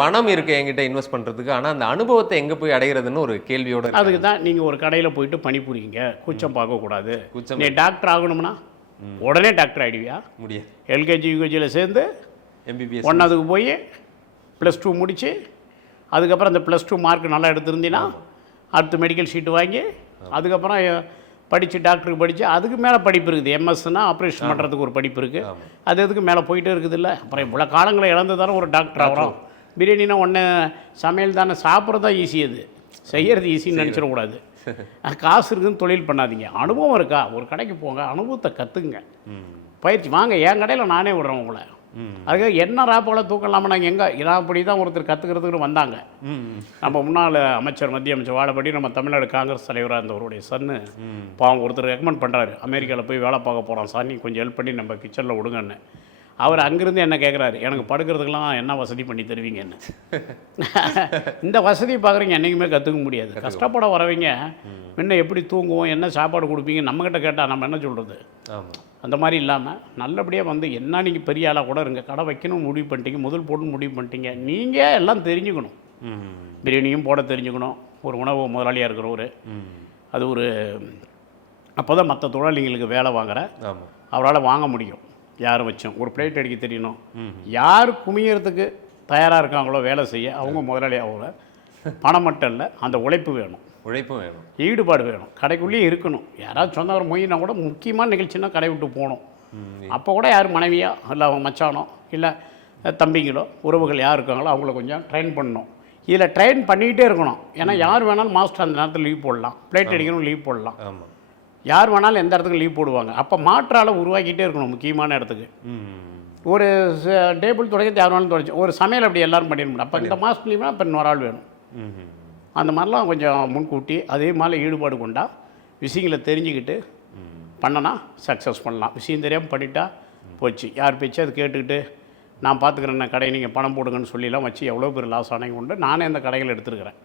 பணம் இருக்கு என்கிட்ட இன்வெஸ்ட் பண்றதுக்கு. ஆனா அந்த அனுபவத்தை எங்க போய் அடைகிறதுன்னு ஒரு கேள்வியோட இருக்கு. அதுக்கு தான் நீங்கள் ஒரு கடையில் போயிட்டு பணிபுரியுங்க. கூச்சம் பார்க்கக்கூடாது. கூச்சம் நீ டாக்டர் ஆகணும்னா உடனே டாக்டர் ஆகிடுவியா? முடியாது. எல்கேஜி யூகேஜியில் சேர்ந்து MBBS ஒன்றாவதுக்கு போய் +2 முடித்து அதுக்கப்புறம் அந்த +2 மார்க் நல்லா எடுத்திருந்தீங்கன்னா அடுத்து மெடிக்கல் ஷீட்டு வாங்கி அதுக்கப்புறம் படித்து டாக்டருக்கு படித்து அதுக்கு மேலே படிப்பு இருக்குது. எம்எஸ்னா ஆப்ரேஷன் பண்ணுறதுக்கு ஒரு படிப்பு இருக்குது. அது எதுக்கு மேலே போயிட்டே இருக்குது இல்லை. அப்புறம் இவ்வளோ காலங்களை இழந்து தானே ஒரு டாக்டர் ஆகிறோம். பிரியாணினா ஒன்று சமையல் தானே, சாப்பிட்றது தான் ஈஸி, அது செய்கிறது ஈஸின்னு நினச்சிடக்கூடாது. காசு இருக்குதுன்னு தொழில் பண்ணாதீங்க. அனுபவம் இருக்கா, ஒரு கடைக்கு போங்க, அனுபவத்தை கற்றுக்குங்க, பயிற்சி வாங்க. என் கடையில் நானே விடுறேன் உங்களை. அதுக்காக என்ன ராப்போல தூக்கலாமல் நாங்கள் எங்கே அப்படி தான் ஒருத்தர் கற்றுக்கிறதுக்குன்னு வந்தாங்க. நம்ம முன்னாள் அமைச்சர், மத்திய அமைச்சர் வாழப்படி நம்ம தமிழ்நாடு காங்கிரஸ் தலைவராக இருந்தவருடைய சன்னு பாவம் ஒருத்தர் ரெக்கமெண்ட் பண்ணுறாரு, அமெரிக்காவில் போய் வேலை பார்க்க போகிறோம் சார், நீ கொஞ்சம் ஹெல்ப் பண்ணி நம்ம கிச்சனில் விடுங்கன்னு. அவர் அங்கேருந்து என்ன கேட்குறாரு, எனக்கு படுக்கிறதுக்கெலாம் என்ன வசதி பண்ணி தருவீங்கன்னு. இந்த வசதி பார்க்குறீங்க, என்றைக்குமே கற்றுக்க முடியாது. கஷ்டப்பட வரவங்க முன்ன எப்படி தூங்குவோம், என்ன சாப்பாடு கொடுப்பீங்க நம்மக்கிட்ட கேட்டால் நம்ம என்ன சொல்கிறது? அந்த மாதிரி இல்லாமல் நல்லபடியாக வந்து என்ன நீங்கள் பெரிய ஆளாக கூட இருங்க, கடை வைக்கணும்னு முடிவு பண்ணிட்டீங்க, முதல் போடணும்னு முடிவு பண்ணிட்டீங்க, நீங்கள் எல்லாம் தெரிஞ்சுக்கணும். பிரியாணியும் போட தெரிஞ்சுக்கணும். ஒரு உணவு முதலாளியாக இருக்கிறவர் அது ஒரு அப்போ தான் மற்ற தொழிலாளிங்களுக்கு வேலை வாங்குற அவரால் வாங்க முடியும். யார் வச்சோம் ஒரு பிளேட் அடிக்க தெரியணும். யார் குமியறதுக்கு தயாராக இருக்காங்களோ வேலை செய்ய அவங்க முதலாளி ஆகல. பணம் மட்டும் இல்லை, அந்த உழைப்பு வேணும், உழைப்பும் வேணும், ஈடுபாடு வேணும், கடைக்குள்ளேயே இருக்கணும். யாராவது சொந்தவர் மொய்னா கூட முக்கியமான நிகழ்ச்சின்னா கடை விட்டு போகணும். அப்போ கூட யார் மனைவியா இல்லை அவங்க மச்சானோ இல்லை தம்பிங்களோ உறவுகள் யார் இருக்காங்களோ அவங்கள கொஞ்சம் ட்ரெயின் பண்ணணும். இதில் ட்ரெயின் பண்ணிக்கிட்டே இருக்கணும். ஏன்னா யார் வேணாலும் மாஸ்டர் அந்த நேரத்தில் லீவ் போடலாம், பிளேட் அடிக்கணும் லீவ் போடலாம், யார் வேணாலும் எந்த இடத்துக்கு லீவ் போடுவாங்க. அப்போ மாற்றால் உருவாக்கிட்டே இருக்கணும் முக்கியமான இடத்துக்கு. ஒரு டேபிள் தொடங்கி யார் வேணாலும் தொடச்சி ஒரு சமையல் அப்படி எல்லோரும் பண்ணிட முடியும். அப்போ இந்த மாதம் லீவ்னா அப்போ இன்னொரு ஆள் வேணும். அந்த மாதிரிலாம் கொஞ்சம் முன்கூட்டி அதே மாதிரி ஈடுபாடு கொண்டா விஷயங்களை தெரிஞ்சுக்கிட்டு பண்ணனா சக்ஸஸ் பண்ணலாம். விஷயம் தெரியாமல் பண்ணிட்டா போச்சு. யார் பேச்சு அது கேட்டுக்கிட்டு நான் பார்த்துக்கிறேன் கடை நீங்கள் பணம் போடுங்கன்னு சொல்லிலாம் வச்சு எவ்வளோ பேர் லாஸ் ஆனவங்க உண்டு. நானே அந்த கடைகள் எடுத்துருக்கிறேன்.